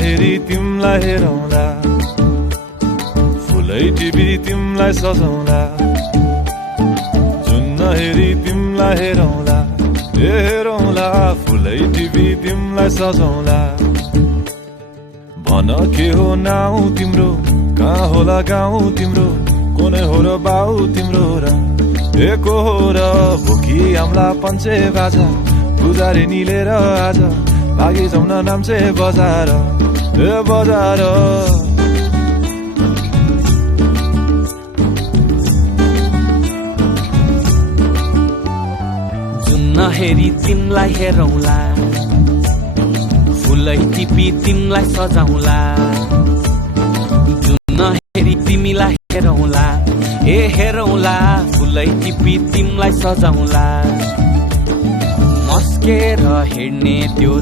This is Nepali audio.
हेरी तिमलाई हेरौँला, फुलै टिपी तिमलाई सजाउँला। जुन हेरी तिमलाई हेरौँला, हेरौँला, फुलै टिपी तिमलाई सजाउँला। भन के हो नाउ तिम्रो, कहाँ होला गाउँ तिम्रो, कोने हो र बाउ तिम्रो र एको हो र भोकी आम्ला पञ्चे बाजा पुजारी निलेर आज भागी जाउन नाम्चे बजार बजार। जुन हेरी तिमलाई हेरौँला, फुलै टिपी तिमलाई सजाउँला। जुन हेरी तिमीलाई हेरौँला, हेरौँला, फुलै टिपी तिमलाई सजाउँला। मस्केर हेर्ने त्यो